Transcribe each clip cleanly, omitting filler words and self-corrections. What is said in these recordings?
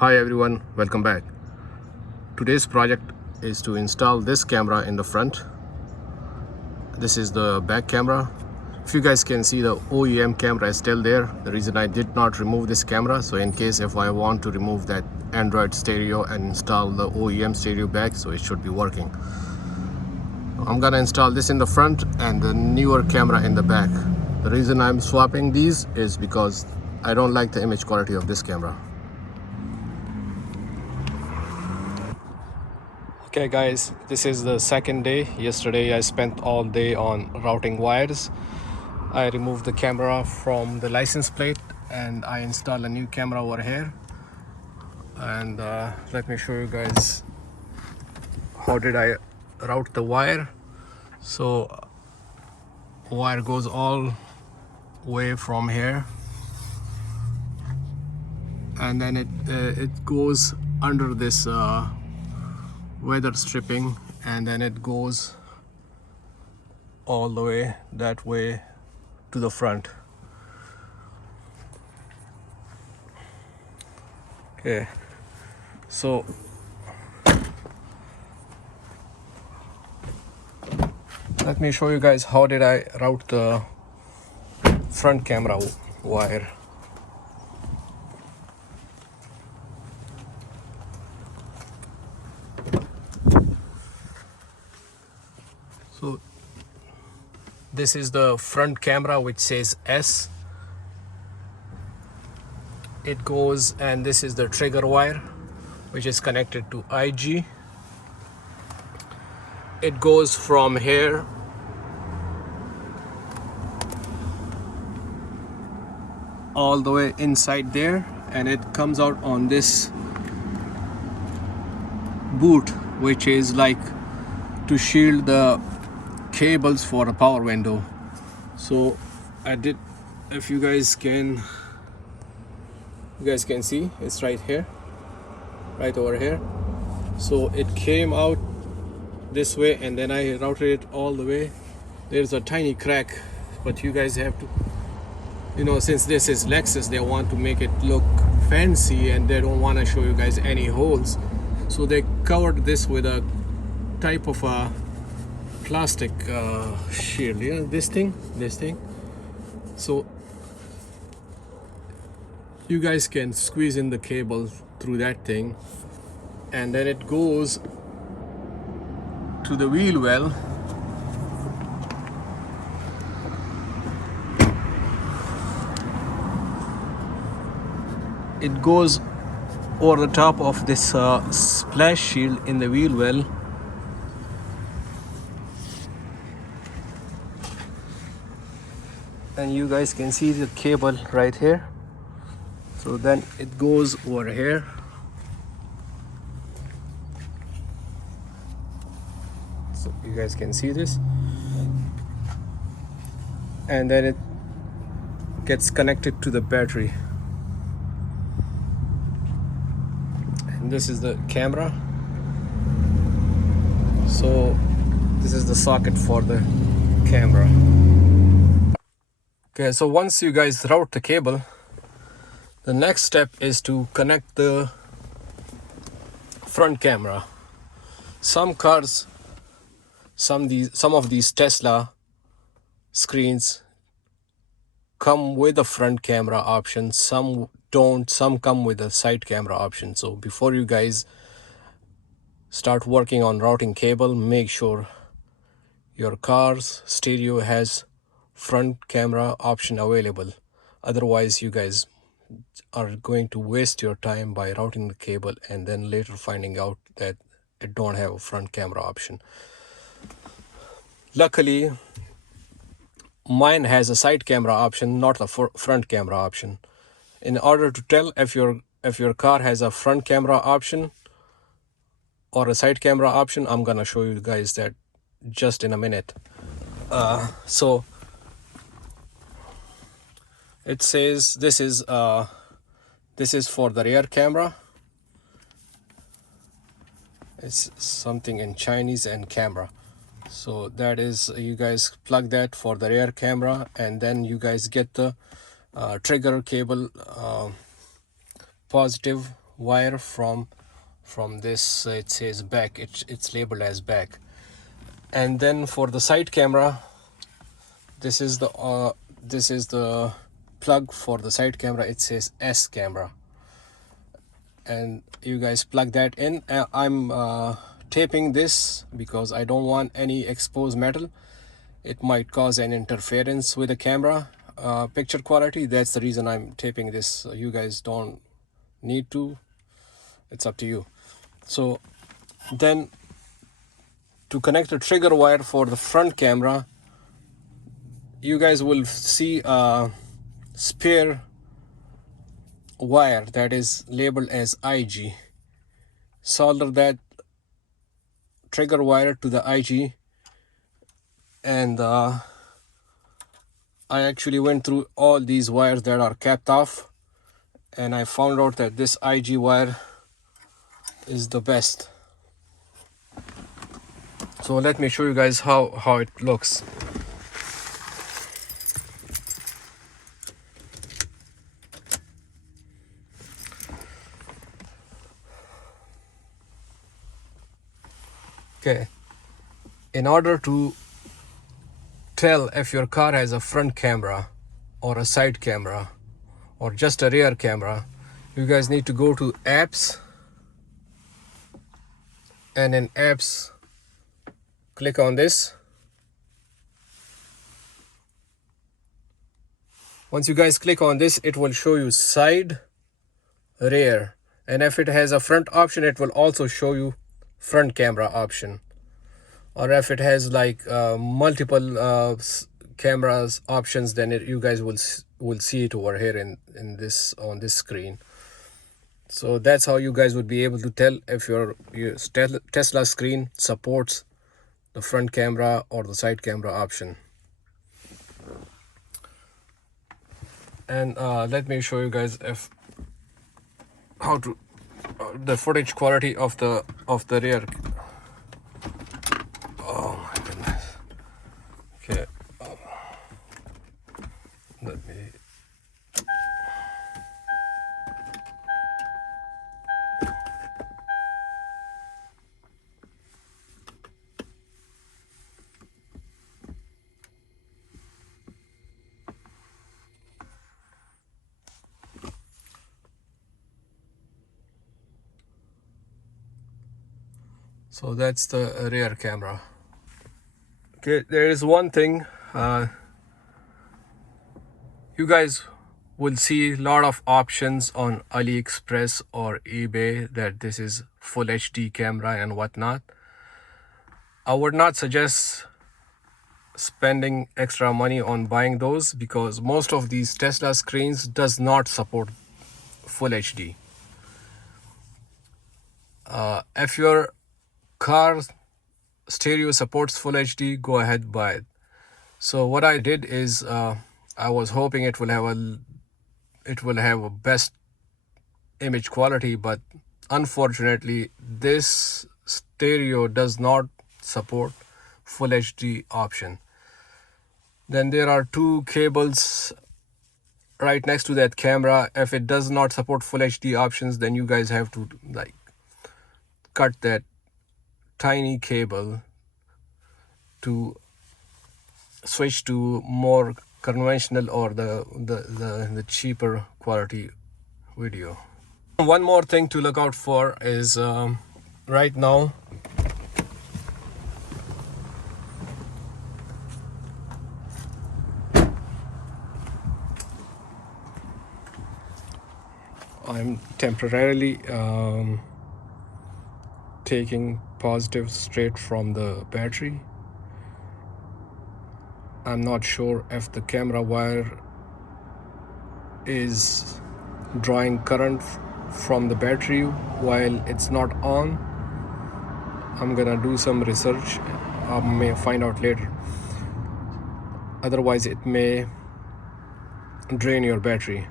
Hi everyone, welcome back. Today's project is to install this camera in the front. This is the back camera. If you guys can see, the OEM camera is still there. The reason I did not remove this camera, so in case if I want to remove that Android stereo and install the OEM stereo back, so it should be working. I'm gonna install this in the front and the newer camera in the back. The reason I'm swapping these is because I don't like the image quality of this camera. Okay guys, this is the second day. Yesterday I spent all day on routing wires. I removed the camera from the license plate and I installed a new camera over here. And let me show you guys how did I route the wire. So wire goes all way from here, and then it goes under this weather stripping, and then it goes all the way that way to the front. Okay, so let me show you guys how did I route the front camera wire. So this is the front camera which says S. It goes, and this is the trigger wire which is connected to IG. It goes from here all the way inside there, and it comes out on this boot, which is like to shield the cables for a power window. So I did, if you guys can see, it's right here, right over here. So it came out this way and then I routed it all the way. There's a tiny crack, but you guys have to, you know, since this is Lexus, they want to make it look fancy and they don't want to show you guys any holes, so they covered this with a type of a plastic shield, you know, this thing. So you guys can squeeze in the cable through that thing, and then it goes to the wheel well. It goes over the top of this splash shield in the wheel well. And you guys can see the cable right here. So then it goes over here. So you guys can see this. And then it gets connected to the battery. And this is the camera. So this is the socket for the camera. Okay, so once you guys route the cable, the next step is to connect the front camera. Some cars, some of these Tesla screens come with a front camera option, some don't, some come with a side camera option. So before you guys start working on routing cable, make sure your car's stereo has front camera option available. Otherwise you guys are going to waste your time by routing the cable and then later finding out that it don't have a front camera option. Luckily mine has a side camera option, not a front camera option. In order to tell if your car has a front camera option or a side camera option, I'm gonna show you guys that just in a minute. So it says this is for the rear camera. It's something in Chinese and camera. So that is, you guys plug that for the rear camera, and then you guys get the trigger cable positive wire from this. It says back, it's labeled as back. And then for the side camera, this is the plug for the side camera. It says S camera, and you guys plug that in. I'm taping this because I don't want any exposed metal. It might cause an interference with the camera picture quality. That's the reason I'm taping this. You guys don't need to, it's up to you. So then, to connect the trigger wire for the front camera, you guys will see a spare wire that is labeled as IG. Solder that trigger wire to the IG, and I actually went through all these wires that are capped off, and I found out that this IG wire is the best. So let me show you guys how it looks. Okay, in order to tell if your car has a front camera or a side camera or just a rear camera, you guys need to go to apps, and in apps click on this. Once you guys click on this, it will show you side, rear, and if it has a front option, it will also show you front camera option. Or if it has like multiple cameras options, then you guys will see it over here in this, on this screen. So that's how you guys would be able to tell if your Tesla screen supports the front camera or the side camera option. And let me show you guys how to the footage quality of the rear. Oh my goodness. Okay, let me. So that's the rear camera. Okay, there is one thing. You guys will see a lot of options on AliExpress or eBay that this is full HD camera and whatnot. I would not suggest spending extra money on buying those, because most of these Tesla screens does not support full HD. If your car stereo supports full HD, go ahead, buy it. So what I did is I was hoping it will have a best image quality, but unfortunately this stereo does not support full HD option. Then there are two cables right next to that camera. If it does not support full HD options, then you guys have to like cut that tiny cable to switch to more conventional or the cheaper quality video. One more thing to look out for is right now I'm temporarily taking positive straight from the battery. I'm not sure if the camera wire is drawing current from the battery while it's not on. I'm gonna do some research. I may find out later. Otherwise it may drain your battery.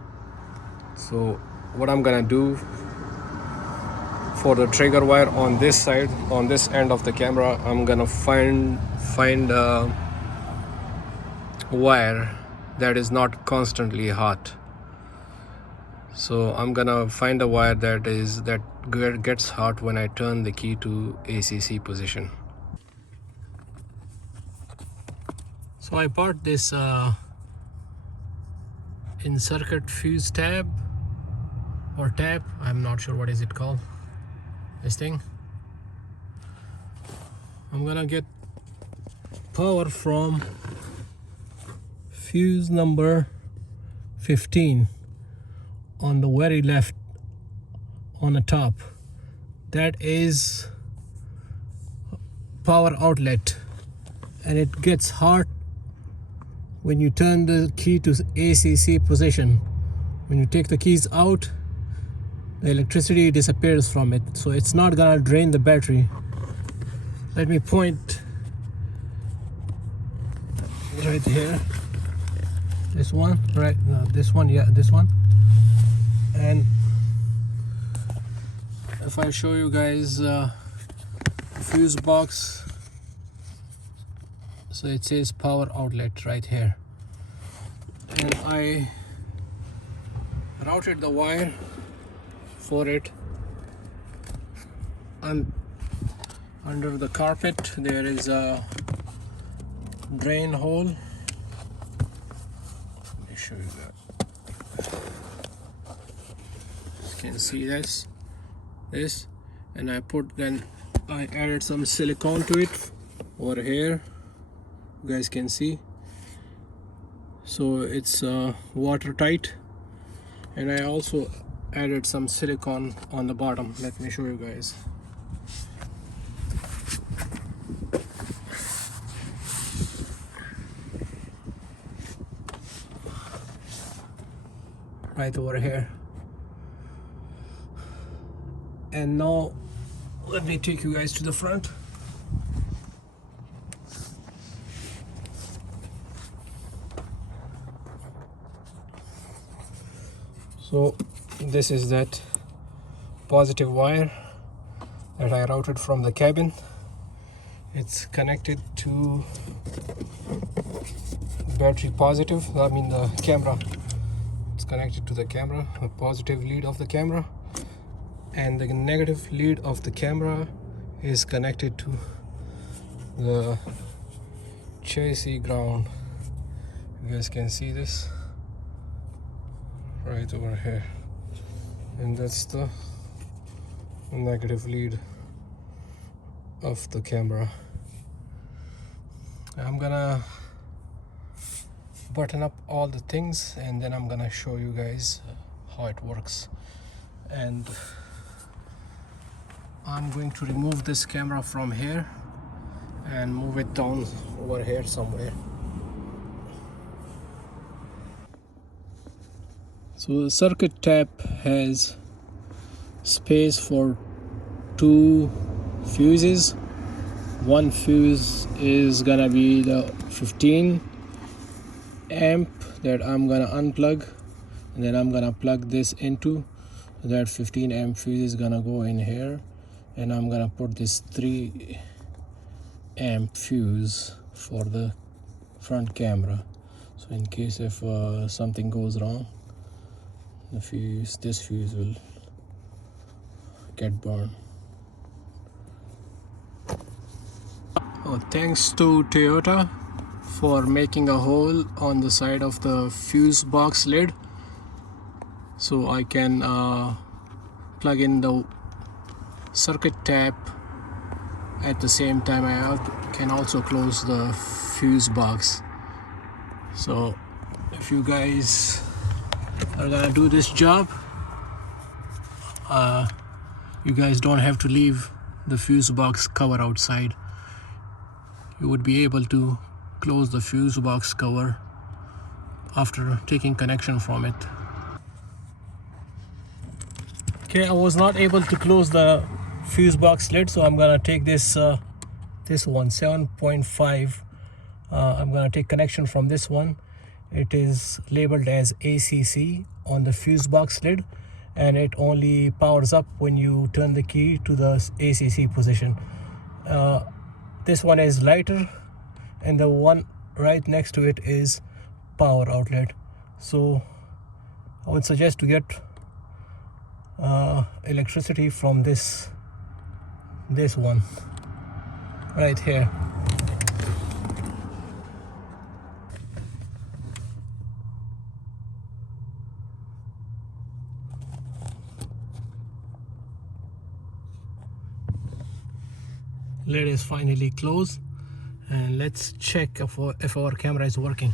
So what I'm gonna do for the trigger wire on this side, on this end of the camera, I'm gonna find a wire that is not constantly hot. So I'm gonna find a wire that gets hot when I turn the key to ACC position. So I bought this in circuit fuse tab or tab, I'm not sure what is it called, this thing. I'm gonna get power from fuse number 15 on the very left on the top. That is power outlet, and it gets hot when you turn the key to ACC position. When you take the keys out, the electricity disappears from it, so it's not gonna drain the battery. Let me point right here. This one, right? No, this one, yeah, this one. And if I show you guys fuse box, so it says power outlet right here, and I routed the wire for it. And under the carpet there is a drain hole. Let me show you that. You can see this, and I added some silicone to it over here. You guys can see, so it's watertight. And I also added some silicone on the bottom. Let me show you guys. Right over here. And now let me take you guys to the front. So this is that positive wire that I routed from the cabin. It's connected to battery positive, I mean the camera. It's connected to the camera, the positive lead of the camera, and the negative lead of the camera is connected to the chassis ground. You guys can see this right over here, and that's the negative lead of the camera. I'm gonna button up all the things, and then I'm gonna show you guys how it works. And I'm going to remove this camera from here and move it down over here somewhere. So the circuit tap has space for 2 fuses. One fuse is gonna be the 15 amp that I'm gonna unplug, and then I'm gonna plug this into that 15 amp fuse is gonna go in here, and I'm gonna put this 3 amp fuse for the front camera, so in case if something goes wrong, this fuse will get burned. Thanks to Toyota for making a hole on the side of the fuse box lid, so I can plug in the circuit tap at the same time. I can also close the fuse box. So if you guys are gonna do this job, you guys don't have to leave the fuse box cover outside. You would be able to close the fuse box cover after taking connection from it. Okay, I was not able to close the fuse box lid, so I'm gonna take this one 7.5. I'm gonna take connection from this one. It is labeled as ACC on the fuse box lid, and it only powers up when you turn the key to the ACC position. This one is lighter, and the one right next to it is power outlet. So I would suggest to get electricity from this one right here. Lid is finally closed, and let's check if our camera is working.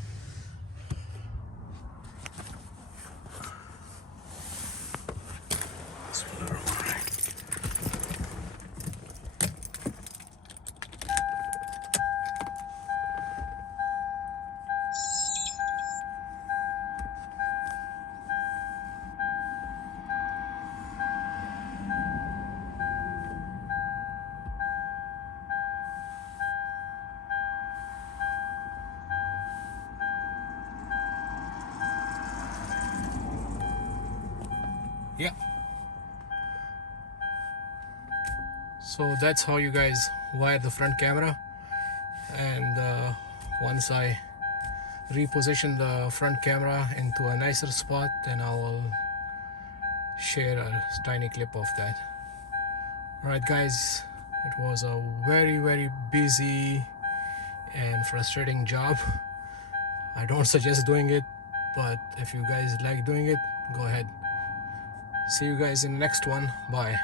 Yeah, so that's how you guys wire the front camera. And once I reposition the front camera into a nicer spot, then I will share a tiny clip of that. Alright guys, it was a very busy and frustrating job. I don't suggest doing it, but if you guys like doing it, go ahead. See you guys in the next one. Bye.